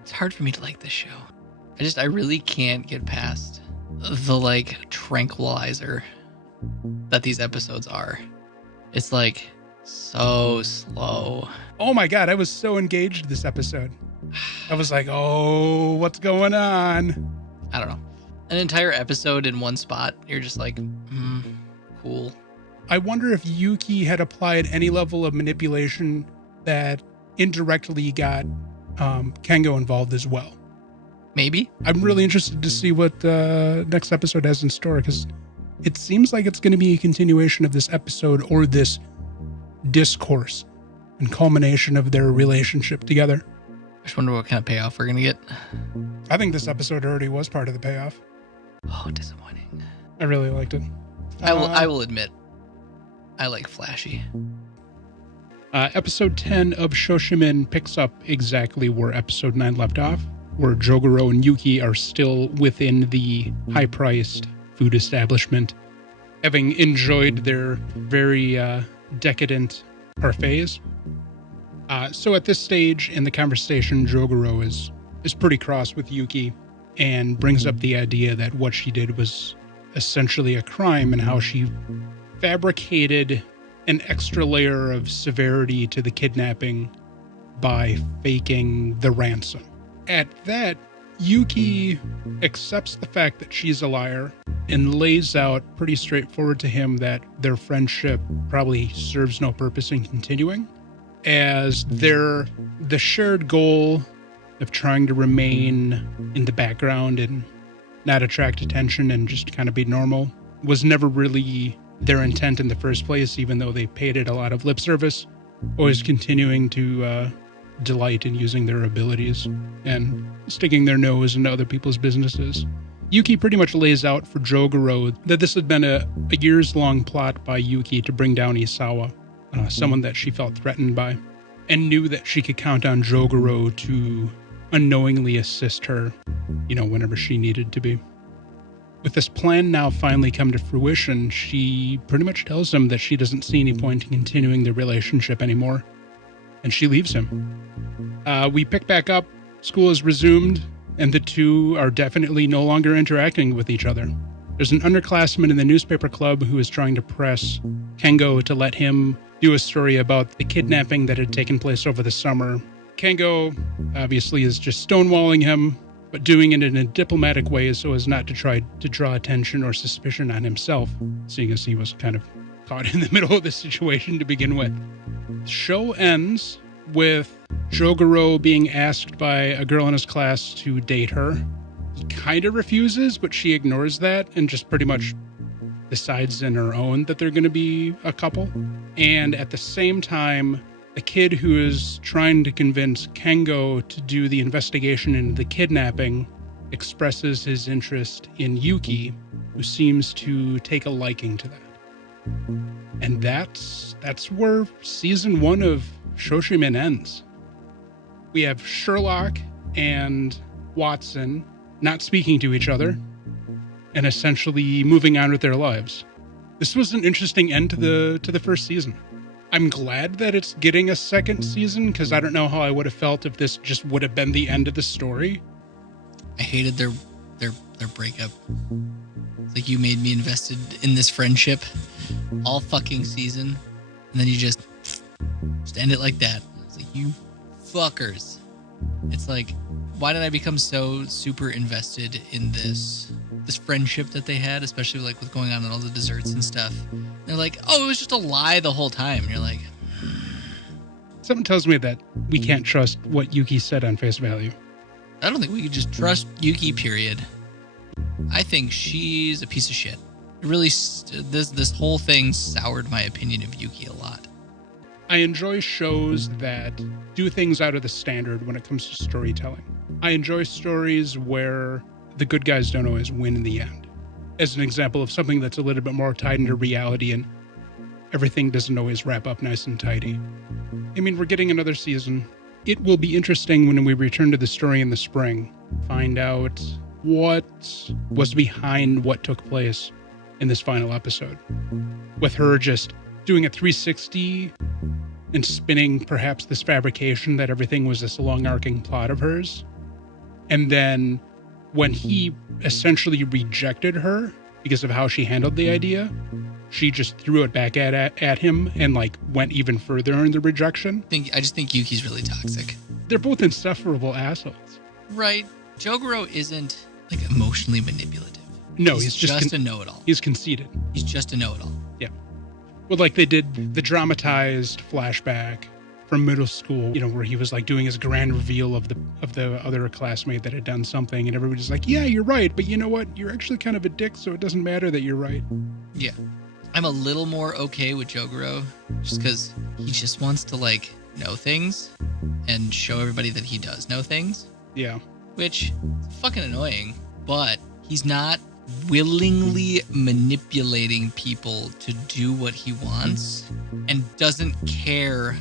It's hard for me to like this show. I really can't get past the like tranquilizer that these episodes are. It's like so slow. Oh my God, I was so engaged this episode. I was like, oh, what's going on? I don't know. An entire episode in one spot. You're just like, cool. I wonder if Yuki had applied any level of manipulation that indirectly got Kengo involved as well. Maybe. I'm really interested to see what next episode has in store, because it seems like it's going to be a continuation of this episode or this discourse and culmination of their relationship together. I just wonder what kind of payoff we're going to get. I think this episode already was part of the payoff. Oh, disappointing. I really liked it. I will admit, I like flashy. Episode 10 of Shoshimin picks up exactly where episode 9 left off, where Jogoro and Yuki are still within the high-priced food establishment, having enjoyed their very decadent parfaits. So at this stage in the conversation, Jogoro is pretty cross with Yuki and brings up the idea that what she did was essentially a crime, and how she fabricated an extra layer of severity to the kidnapping by faking the ransom. At that, Yuki accepts the fact that she's a liar and lays out pretty straightforward to him that their friendship probably serves no purpose in continuing, as the shared goal of trying to remain in the background and not attract attention and just kind of be normal was never really their intent in the first place, even though they paid it a lot of lip service, always continuing to delight in using their abilities and sticking their nose into other people's businesses. Yuki pretty much lays out for Jogoro that this had been a years-long plot by Yuki to bring down Isawa, someone that she felt threatened by, and knew that she could count on Jogoro to unknowingly assist her, whenever she needed to be. With this plan now finally come to fruition, she pretty much tells him that she doesn't see any point in continuing the relationship anymore, and she leaves him. We pick back up, school is resumed, and the two are definitely no longer interacting with each other. There's an underclassman in the newspaper club who is trying to press Kengo to let him do a story about the kidnapping that had taken place over the summer. Kengo obviously is just stonewalling him, but doing it in a diplomatic way so as not to try to draw attention or suspicion on himself, seeing as he was kind of caught in the middle of the situation to begin with. The show ends with Jogoro being asked by a girl in his class to date her. He kind of refuses, but she ignores that and just pretty much decides in her own that they're going to be a couple. And at the same time, the kid who is trying to convince Kengo to do the investigation into the kidnapping expresses his interest in Yuki, who seems to take a liking to that. And that's where season 1 of Shoshimin ends. We have Sherlock and Watson not speaking to each other and essentially moving on with their lives. This was an interesting end to the first season. I'm glad that it's getting a second season, because I don't know how I would have felt if this just would have been the end of the story. I hated their breakup. It's like, you made me invested in this friendship all fucking season, and then you just end it like that. It's like, you fuckers. It's like, why did I become so super invested in this friendship that they had, especially like with going on and all the desserts and stuff? They're like, oh, it was just a lie the whole time. And you're like, Something tells me that we can't trust what Yuki said on face value. I don't think we could just trust Yuki, period. I think she's a piece of shit. It really, this whole thing soured my opinion of Yuki a lot. I enjoy shows that do things out of the standard when it comes to storytelling. I enjoy stories where the good guys don't always win in the end. As an example of something that's a little bit more tied into reality and everything doesn't always wrap up nice and tidy. I mean, we're getting another season. It will be interesting when we return to the story in the spring find out what was behind what took place in this final episode. With her just doing a 360 and spinning perhaps this fabrication that everything was this long arcing plot of hers. And then when he essentially rejected her because of how she handled the idea, she just threw it back at him and like went even further in the rejection. I just think Yuki's really toxic. They're both insufferable assholes. Right. Jogoro isn't like emotionally manipulative. No, he's just a know-it-all. He's conceited. He's just a know-it-all. Yeah. Well, like they did the dramatized flashback from middle school, you know, where he was like doing his grand reveal of the other classmate that had done something, and everybody's like, yeah, you're right, but you know what? You're actually kind of a dick, so it doesn't matter that you're right. Yeah. I'm a little more okay with Jogoro just because he just wants to like know things and show everybody that he does know things. Yeah. Which is fucking annoying, but he's not willingly manipulating people to do what he wants and doesn't care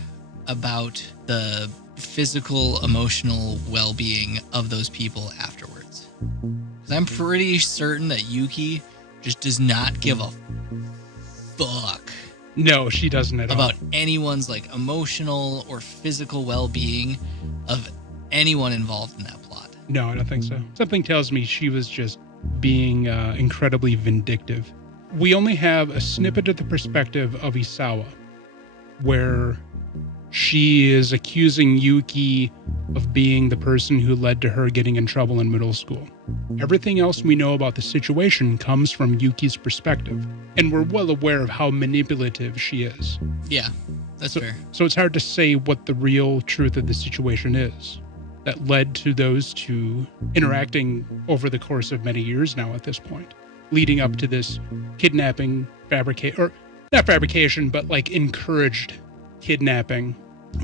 about the physical, emotional well-being of those people afterwards. 'Cause I'm pretty certain that Yuki just does not give a fuck. No, she doesn't at all. About anyone's like emotional or physical well-being of anyone involved in that plot. No, I don't think so. Something tells me she was just being incredibly vindictive. We only have a snippet of the perspective of Isawa, where she is accusing Yuki of being the person who led to her getting in trouble in middle school. Everything else we know about the situation comes from Yuki's perspective, and we're well aware of how manipulative she is. Yeah, that's fair. So it's hard to say what the real truth of the situation is that led to those two interacting over the course of many years now at this point, leading up to this kidnapping, not fabrication, but like encouraged kidnapping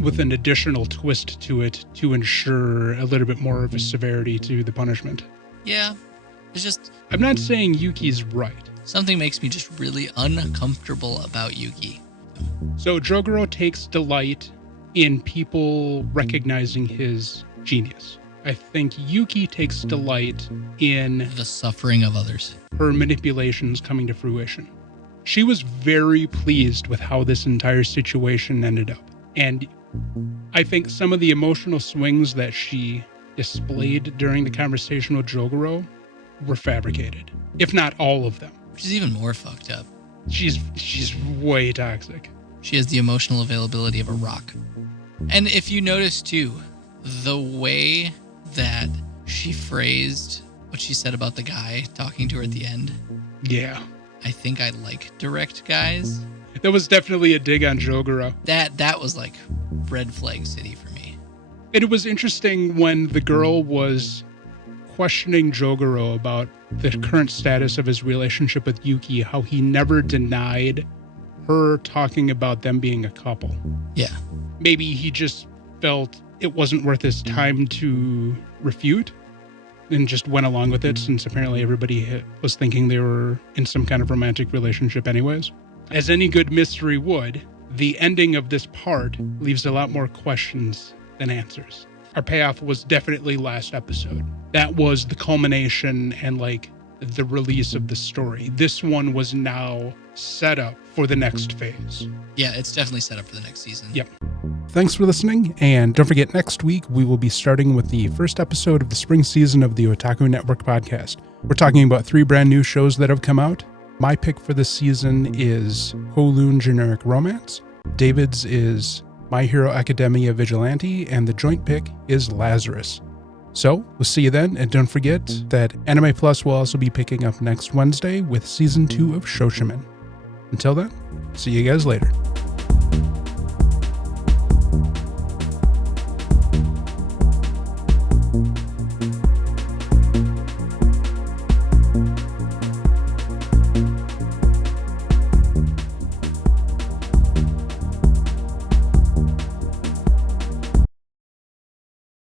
with an additional twist to it to ensure a little bit more of a severity to the punishment. Yeah, it's just... I'm not saying Yuki's right. Something makes me just really uncomfortable about Yuki. So Jogoro takes delight in people recognizing his genius. I think Yuki takes delight in the suffering of others. Her manipulations coming to fruition. She was very pleased with how this entire situation ended up. And I think some of the emotional swings that she displayed during the conversation with Jogoro were fabricated, if not all of them. Which is even more fucked up. She's way toxic. She has the emotional availability of a rock. And if you notice too, the way that she phrased what she said about the guy talking to her at the end. Yeah. I think I like direct guys. That was definitely a dig on Jogoro. That was like red flag city for me. And it was interesting when the girl was questioning Jogoro about the current status of his relationship with Yuki, how he never denied her talking about them being a couple. Yeah. Maybe he just felt it wasn't worth his time to refute and just went along with it, since apparently everybody was thinking they were in some kind of romantic relationship anyways. As any good mystery would, the ending of this part leaves a lot more questions than answers. Our payoff was definitely last episode. That was the culmination and like the release of the story. This one was now set up for the next phase. Yeah, it's definitely set up for the next season. Yep. Thanks for listening, and don't forget, next week we will be starting with the first episode of the spring season of the Otaku Network podcast. We're talking about 3 brand new shows that have come out. My pick for this season is Kowloon Generic Romance. David's is My Hero Academia Vigilante, and the joint pick is Lazarus. So, we'll see you then, and don't forget that Anime Plus will also be picking up next Wednesday with Season 2 of Shoshimin. Until then, see you guys later.